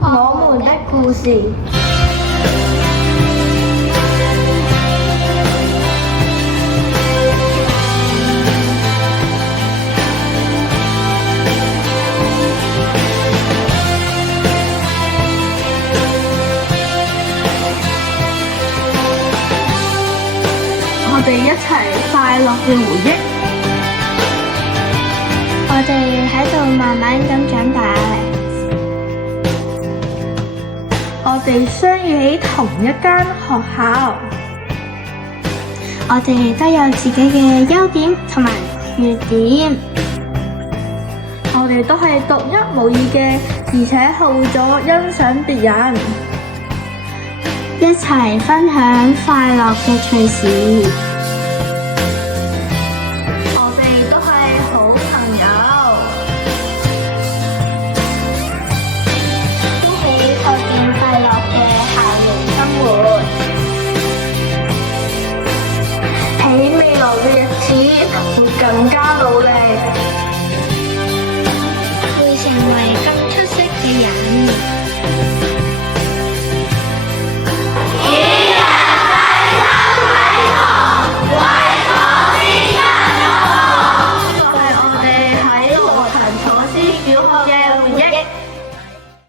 我們的故事。我哋一齊快樂嘅回憶。我哋喺度慢慢咁長大。我哋相遇喺同一間學校。我哋都有自己嘅優點同埋缺點。我哋都係獨一無二嘅，而且好咗欣賞別人。一齊分享快樂嘅趣事。我哋都係好朋友。一起構建快樂嘅校園生活。喺未來嘅日子會更加努力。